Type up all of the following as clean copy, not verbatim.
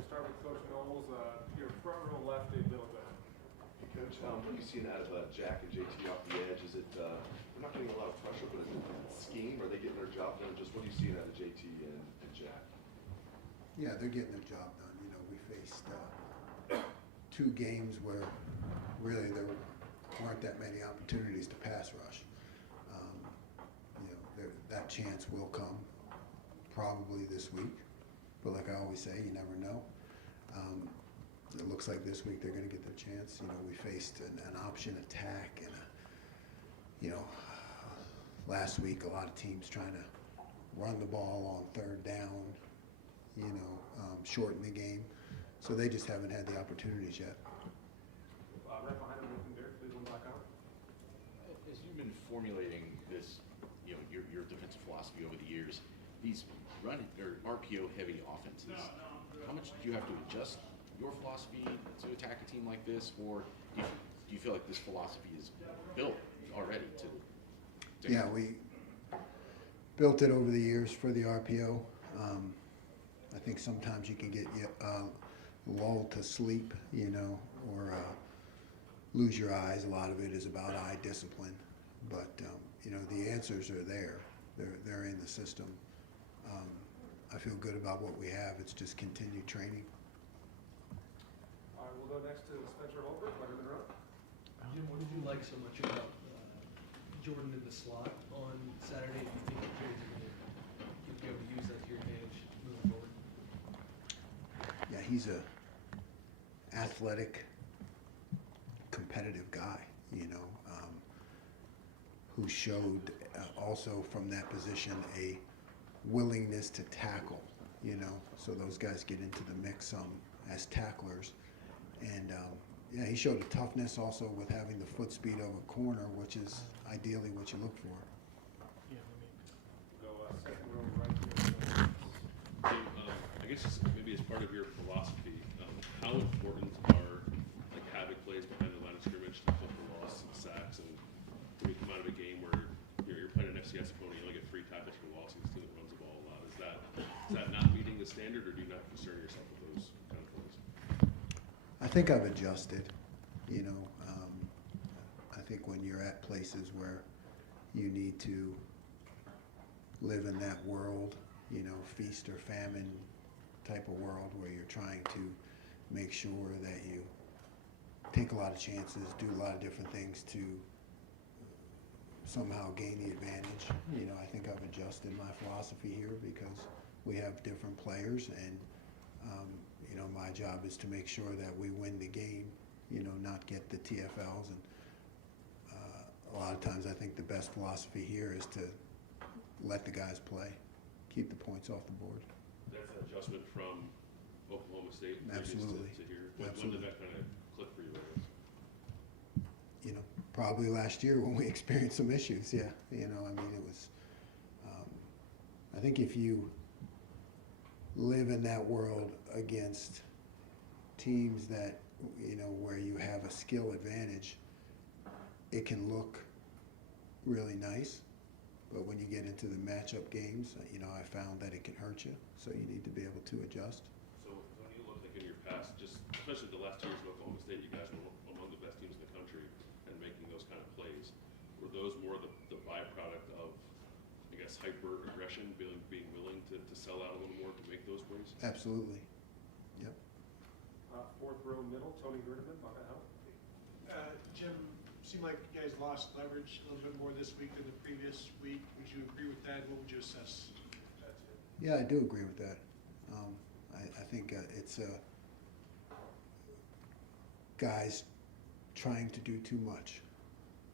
We'll start with Coach Knowles. Your front row left a little bit. Coach, what are you seeing out of Jack and JT off the edge? Is it, they're not getting a lot of pressure, but is it scheme? Are they getting their job done? Just what are you seeing out of JT and Jack? Yeah, they're getting their job done. You know, we faced 2 games where really there weren't that many opportunities to pass rush. You know, that chance will come probably this week, but like I always say, you never know. It looks like this week they're going to get their chance. You know, we faced an option attack and you know, last week a lot of teams trying to run the ball on 3rd down, you know, shorten the game. So they just haven't had the opportunities yet. Right behind him, Derek, please one back out. As you've been formulating this, you know, your defensive philosophy over the years, these run or RPO heavy offenses, how much do you have to adjust your philosophy to attack a team like this, or do you feel like this philosophy is built already to Yeah, we built it over the years for the RPO. I think sometimes you can get lulled to sleep, you know, or lose your eyes. A lot of it is about eye discipline, but you know, the answers are there. They're in the system. I feel good about what we have. It's just continued training. All right, we'll go next to Spencer Holbrook, right in the row. Jim, what did you like so much about Jordan in the slot on Saturday? Do you think the Jays are going to be able to use that to your advantage moving forward? Yeah, he's a athletic, competitive guy, you know, who showed also from that position a willingness to tackle, you know, so those guys get into the mix as tacklers. And yeah, he showed a toughness also with having the foot speed of a corner, which is ideally what you look for. Go second row right here. I guess just maybe as part of your philosophy, how important are like havoc plays behind the line of scrimmage to flip the loss and sacks, and when you come out of a game where you're playing an FCS opponent, you only get 3 tackles for loss against a team that runs the ball a lot. Is that not meeting the standard, or do you not concern yourself with those kind of plays? I think I've adjusted, you know. I think when you're at places where you need to live in that world, you know, feast or famine type of world where you're trying to make sure that you take a lot of chances, do a lot of different things to somehow gain the advantage. You know, I think I've adjusted my philosophy here because we have different players, and you know, my job is to make sure that we win the game, you know, not get the TFLs. And a lot of times I think the best philosophy here is to let the guys play, keep the points off the board. That's an adjustment from Oklahoma State Absolutely. to here. When did that kind of click for you, I guess? You know, probably last year when we experienced some issues. Yeah, you know, I mean, it was. I think if you live in that world against teams that, you know, where you have a skill advantage, it can look really nice, but when you get into the matchup games, you know, I found that it can hurt you, so you need to be able to adjust. So when you look like in your past, just especially the last 2 years of Oklahoma State, you guys were among the best teams in the country and making those kind of plays. Were those more the byproduct of, I guess, hyper aggression, being willing to sell out a little more to make those plays? Absolutely. Yep. 4th row middle, Tony Grudeman, Buckeye Health. Jim, seemed like you guys lost leverage a little bit more this week than the previous week. Would you agree with that? What would you assess that to? Yeah, I do agree with that. I think it's guys trying to do too much.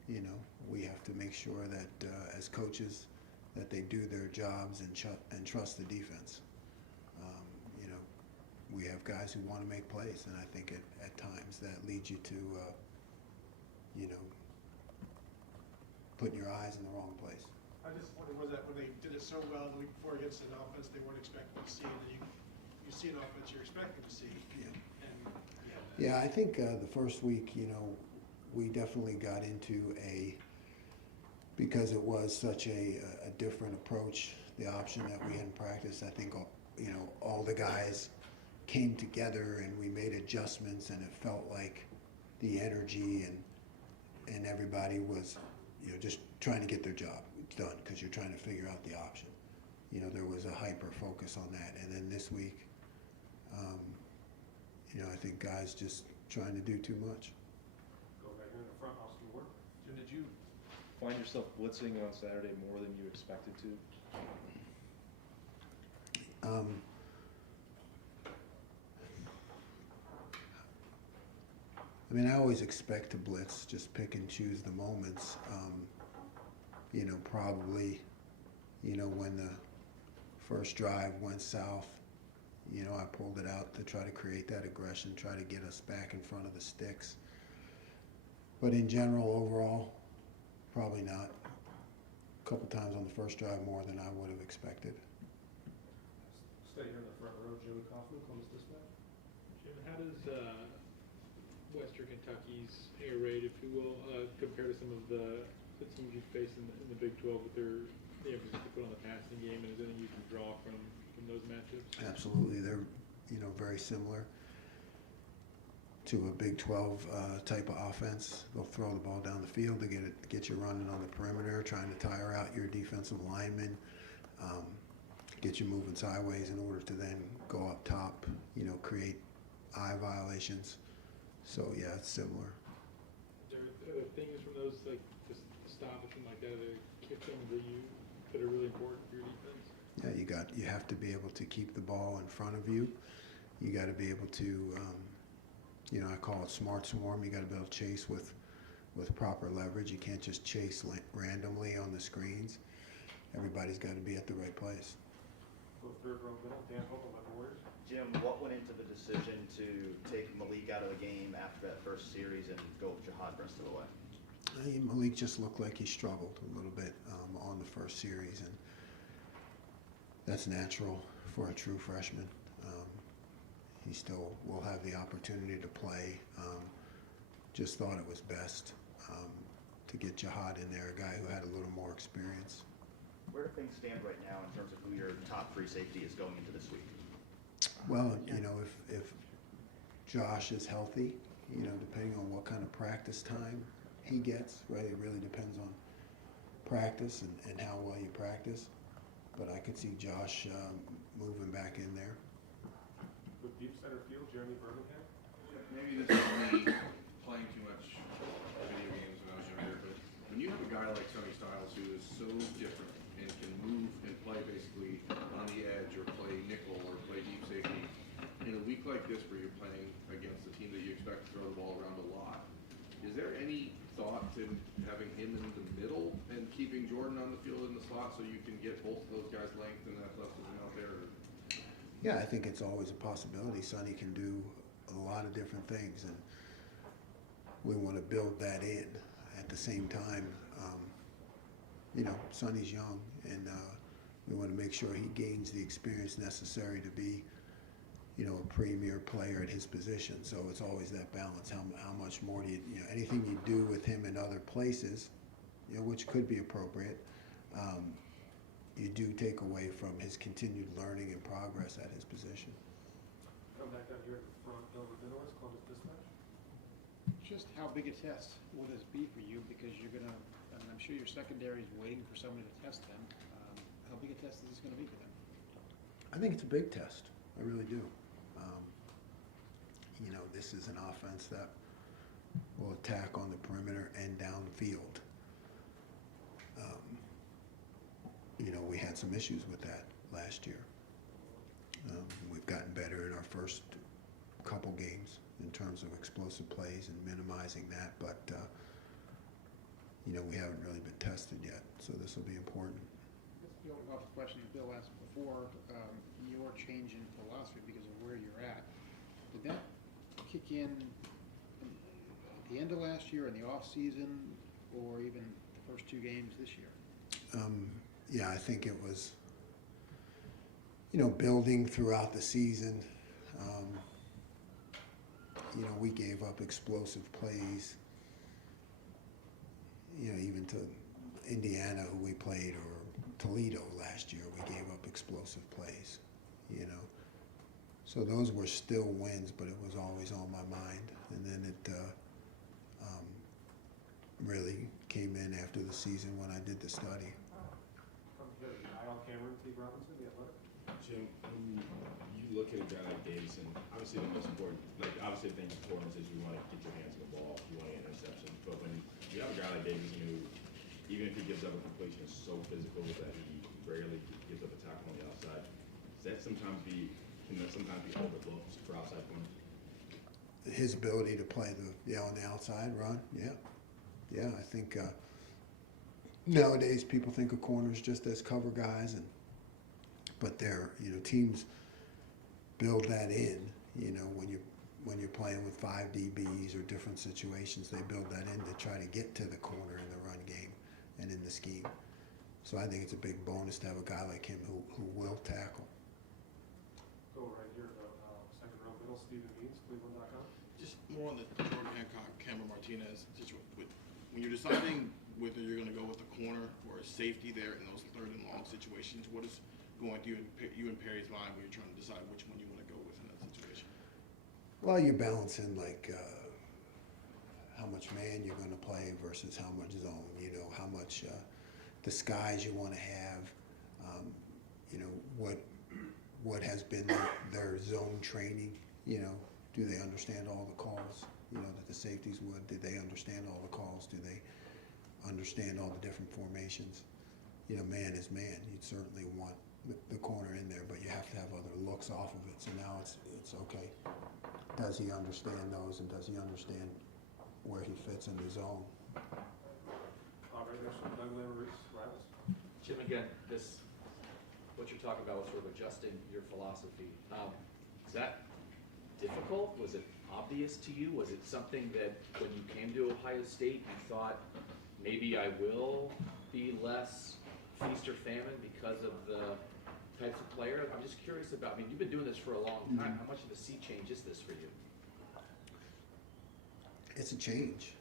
You know, we have to make sure that as coaches that they do their jobs and trust the defense. You know, we have guys who want to make plays, and I think at times that leads you to, you know, putting your eyes in the wrong place. I just wondered, was that when they did it so well the week before against an offense they weren't expecting to see, and then you see an offense you're expecting to see. Yeah. And, Yeah, I think the first week, you know, we definitely got into because it was such a different approach, the option that we hadn't practiced. I think, you know, all the guys came together and we made adjustments, and it felt like the energy and everybody was, you know, just trying to get their job done because you're trying to figure out the option. You know, there was a hyper focus on that. And then this week, you know, I think guys just trying to do too much. Go back here in the front, Austin Ward. Jim, did you find yourself blitzing on Saturday more than you expected to? I mean, I always expect to blitz, just pick and choose the moments. You know, probably, you know, when the first drive went south, you know, I pulled it out to try to create that aggression, try to get us back in front of the sticks. But in general, overall, probably not. A couple times on the first drive more than I would have expected. Stay here in the front row, Joey Kaufman, Columbus Dispatch. Jim, how does Western Kentucky's air raid, if you will, compare to some of the teams you face in the Big 12 with the emphasis they put on the passing game, and is there anything you can draw from those matchups? Absolutely, they're, you know, very similar to a Big 12 type of offense. They'll throw the ball down the field to get you running on the perimeter, trying to tire out your defensive linemen, get you moving sideways in order to then go up top, you know, create eye violations. So yeah, it's similar. Are there things from those, like just stop or something like that, that kick things that are really important for your defense? Yeah, you have to be able to keep the ball in front of you. You got to be able to, you know, I call it smart swarm. You got to be able to chase with proper leverage. You can't just chase randomly on the screens. Everybody's got to be at the right place. Go third row middle, Dan Hope, 11 Warriors. Jim, what went into the decision to take Malik out of the game after that first series and go with Jihad the rest of the way? Malik just looked like he struggled a little bit on the first series, and that's natural for a true freshman. He still will have the opportunity to play. Just thought it was best to get Jihad in there, a guy who had a little more experience. Where do things stand right now in terms of who your top free safety is going into this week? Well, you know, if Josh is healthy, you know, depending on what kind of practice time he gets, right? It really depends on practice and how well you practice. But I could see Josh moving back in there. With deep center field, Jeremy Birmingham. Maybe this is me playing too much video games when I was younger, but when you have a guy like Sonny Styles who is so different and can move and play basically on the edge or play nickel or play deep safety, in a week like this where you're playing against a team that you expect to throw the ball around a lot, is there any thought to having him in the middle and keeping Jordan on the field in the slot so you can get both of those guys' length and athleticism out there? Yeah, I think it's always a possibility. Sonny can do a lot of different things, and we want to build that in. At the same time, you know, Sonny's young, and we want to make sure he gains the experience necessary to be, you know, a premier player at his position. So it's always that balance. How much more do you know, anything you do with him in other places, you know, which could be appropriate, you do take away from his continued learning and progress at his position. Come back down here in the front, Dover Dinowitz, Columbus Dispatch. Just how big a test will this be for you? Because you're gonna, and I'm sure your secondary is waiting for somebody to test them. How big a test is this gonna be for them? I think it's a big test. I really do. You know, this is an offense that will attack on the perimeter and downfield. You know, we had some issues with that last year. We've gotten better in our first couple games in terms of explosive plays and minimizing that, but you know, we haven't really been tested yet, so this will be important. Let's build off the question that Bill asked before, your change in philosophy because of where you're at. Did that kick in at the end of last year, in the off season, or even the first two games this year? Yeah, I think it was, you know, building throughout the season. You know, we gave up explosive plays, you know, even to Indiana, who we played, or Toledo last year, we gave up explosive plays, you know. So So those were still wins, but it was always on my mind. And then it really came in after the season when I did the study. Come here, Kyle Cameron, Steve Robinson, the Athletic. Jim, you look at a guy like Davison, obviously the most important, obviously the thing important is you want to get your hands on the ball, you want to get interceptions, but when you have a guy like Davison who, even if he gives up a completion, is so physical that he rarely gives up a tackle on the outside, can that sometimes be overlooked for outside corners? His ability to play on the outside run, yeah. Yeah, I think nowadays people think of corners just as cover guys, but teams build that in. When you're playing with 5 DBs or different situations, they build that in to try to get to the corner in the run game and in the scheme. So I think it's a big bonus to have a guy like him who will tackle. Go right here, second row middle, Stephen Means, Cleveland.com. Just more on the Jordan Hancock, Cameron Martinez, just with when you're deciding whether you're going to go with a corner or a safety there in those 3rd and long situations, what is going through you and Perry's mind when you're trying to decide which one you want to go with in that situation? Well, you're balancing how much man you're going to play versus how much zone. How much disguise you want to have. What has been their zone training. Do they understand all the calls? That the safeties would. Did they understand all the calls? Do they understand all the different formations? Man is man. You'd certainly want the corner in there, but you have to have other looks off of it. So now it's okay. Does he understand those, and does he understand where he fits in the zone? Right next to Doug Lamorice, Rivals. Jim, again, what you're talking about was sort of adjusting your philosophy. Is that difficult? Was it obvious to you? Was it something that when you came to Ohio State you thought maybe I will be less feast or famine because of the types of player? I'm just curious about, you've been doing this for a long time. How much of a sea change is this for you? It's a change.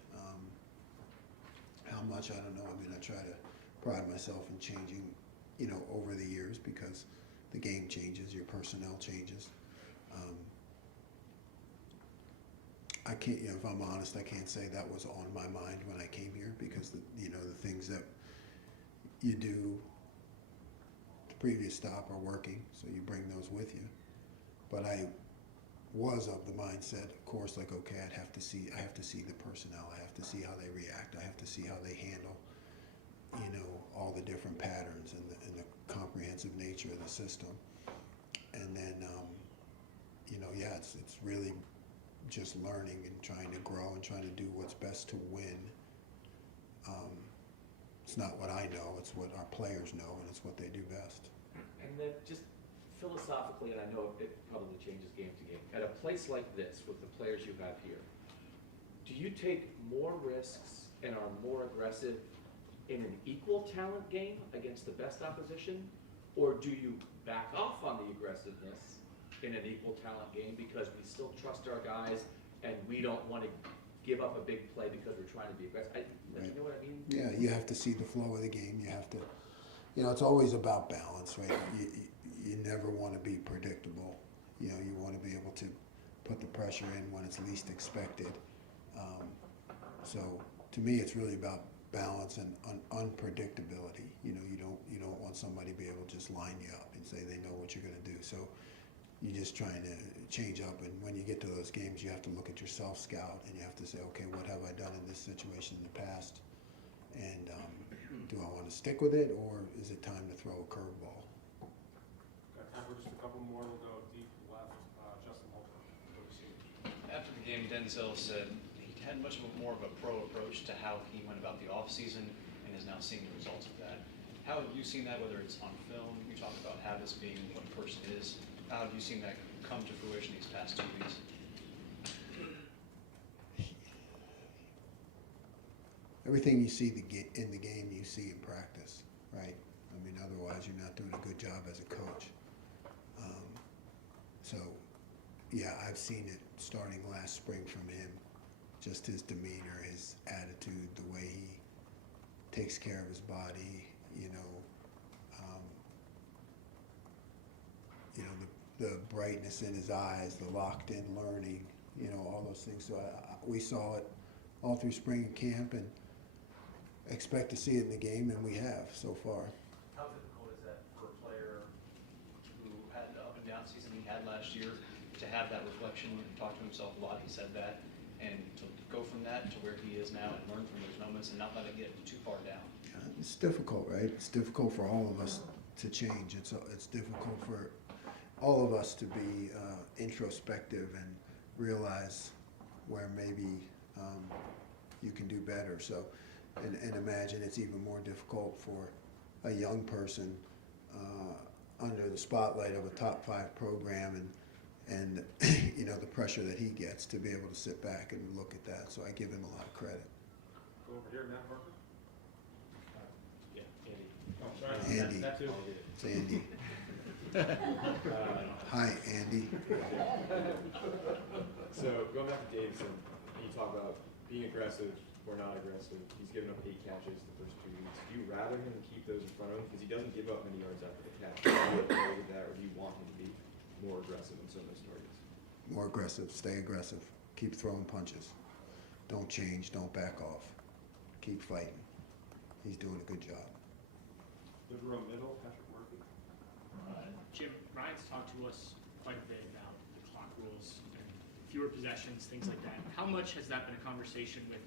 How much, I don't know. I try to pride myself in changing, over the years because the game changes, your personnel changes. I can't, if I'm honest, I can't say that was on my mind when I came here because the things that you do the previous stop are working, so you bring those with you. But I was of the mindset, of course, okay, I have to see the personnel, I have to see how they react, I have to see how they handle, all the different patterns and the comprehensive nature of the system. And then, it's really just learning and trying to grow and trying to do what's best to win. It's not what I know, it's what our players know, and it's what they do best. And then just philosophically, and I know it probably changes game to game, at a place like this with the players you have here, do you take more risks and are more aggressive in an equal talent game against the best opposition, or do you back off on the aggressiveness in an equal talent game because we still trust our guys and we don't want to give up a big play because we're trying to be aggressive? Right. You know what I mean? Yeah, you have to see the flow of the game. You have to, it's always about balance, right? You never want to be predictable. You want to be able to put the pressure in when it's least expected. So to me, it's really about balance and unpredictability. You don't want somebody to be able to just line you up and say they know what you're going to do. So you're just trying to change up, and when you get to those games, you have to look at yourself, scout, and you have to say, okay, what have I done in this situation in the past, and do I want to stick with it, or is it time to throw a curveball? Got time for just a couple more. We'll go deep left. Justin Holker. After the game, Denzel said he had much more of a pro approach to how he went about the offseason and is now seeing the results of that. How have you seen that, whether it's on film? You talk about Havis being what a person is. How have you seen that come to fruition these past 2 weeks? Everything you see in the game, you see in practice, right? Otherwise you're not doing a good job as a coach. So, yeah, I've seen it starting last spring from him. Just his demeanor, his attitude, the way he takes care of his body, the brightness in his eyes, the locked-in learning, you know, all those things. So we saw it all through spring camp and expect to see it in the game, and we have so far. How difficult is that for a player who had the up and down season he had last year to have that reflection and talk to himself a lot? He said that, and to go from that to where he is now and learn from those moments and not let it get too far down. It's difficult, right? It's difficult for all of us to change. It's difficult for all of us to be introspective and realize where maybe you can do better. So, and imagine it's even more difficult for a young person under the spotlight of a top 5 program and you know, the pressure that he gets to be able to sit back and look at that. So I give him a lot of credit. Go over here, Matt Parker. Yeah, Andy. Oh, sorry. Andy. That too. It's Andy. Hi, Andy. So going back to Davidson, you talk about being aggressive or not aggressive. He's given up 8 catches the first 2 weeks. Do you rather him keep those in front of him because he doesn't give up many yards after the catch? Do you okay with that, or do you want him to be more aggressive in some of those targets? More aggressive. Stay aggressive. Keep throwing punches. Don't change. Don't back off. Keep fighting. He's doing a good job. Good row middle, Patrick Murphy. Jim, Ryan's talked to us quite a bit about the clock rules and fewer possessions, things like that. How much has that been a conversation with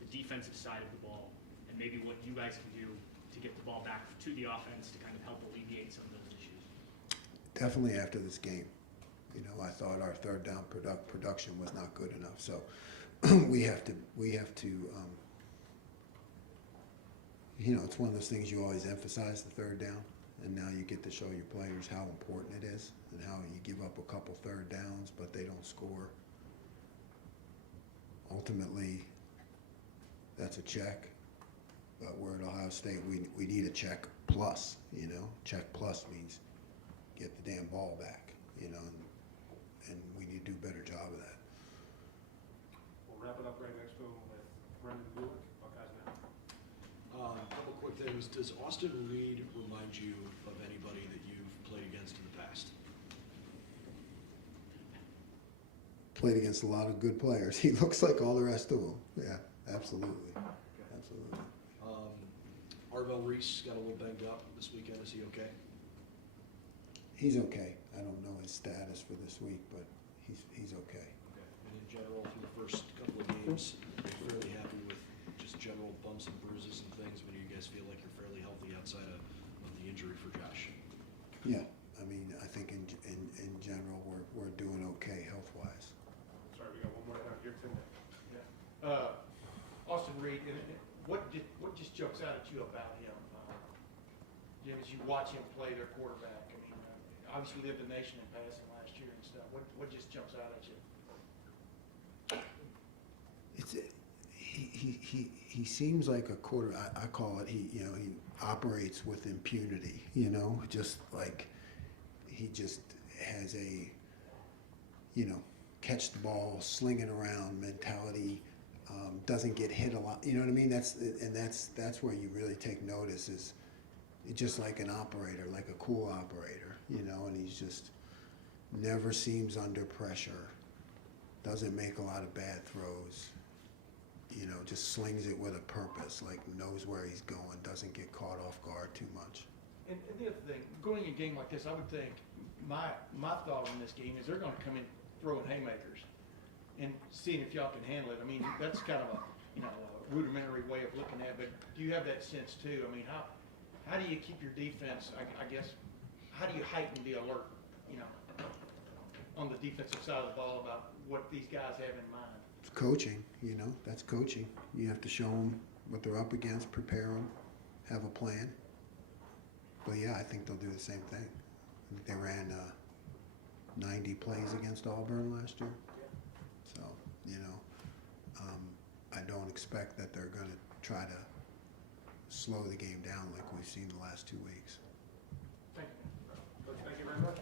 the defensive side of the ball, and maybe what you guys can do to get the ball back to the offense to kind of help alleviate some of those issues? Definitely after this game. You know, I thought our third down production was not good enough. So we have to you know, it's one of those things you always emphasize, the third down, and now you get to show your players how important it is and how you give up a couple third downs, but they don't score. Ultimately, that's a check, but we're at Ohio State. We need a check plus, you know. Check plus means get the damn ball back, you know, and we need to do a better job of that. We'll wrap it up right next to him with Brendan Buick, Buckeyes Now. A couple quick things. Does Austin Reed remind you of anybody that you've played against in the past? Played against a lot of good players. He looks like all the rest of them. Yeah, absolutely. Absolutely. Arvell Reese got a little banged up this weekend. Is he okay? He's okay. I don't know his status for this week, but he's okay. Okay. And in general, for the first couple of games, fairly happy with just general bumps and bruises and things, but do you guys feel like you're fairly healthy outside of the injury for Josh? Yeah, I mean, I think in general we're doing okay health-wise. Sorry, we got one more down here, Tim. Austin Reed, what just jumps out at you about him? Jim, as you watch him play their quarterback, I mean, obviously led the nation in passing last year and stuff. What just jumps out at you? He seems like a quarter. I call it. He operates with impunity. You know, just like he just has a catch the ball, sling it around mentality. Doesn't get hit a lot. You know what I mean? That's where you really take notice. Is just like an operator, like a cool operator. You know, and he's just never seems under pressure. Doesn't make a lot of bad throws. You know, just slings it with a purpose, like knows where he's going, doesn't get caught off guard too much. And the other thing, going in a game like this, I would think my thought on this game is they're going to come in throwing haymakers and seeing if y'all can handle it. I mean, that's kind of a rudimentary way of looking at it. But do you have that sense too? I mean, how do you keep your defense? I guess how do you heighten the alert? You know, on the defensive side of the ball about what these guys have in mind. It's coaching, you know, that's coaching. You have to show them what they're up against, prepare them, have a plan. But yeah, I think they'll do the same thing. I think they ran 90 plays against Auburn last year. So, I don't expect that they're going to try to slow the game down like we've seen the last 2 weeks. Thank you. Coach, thank you very much.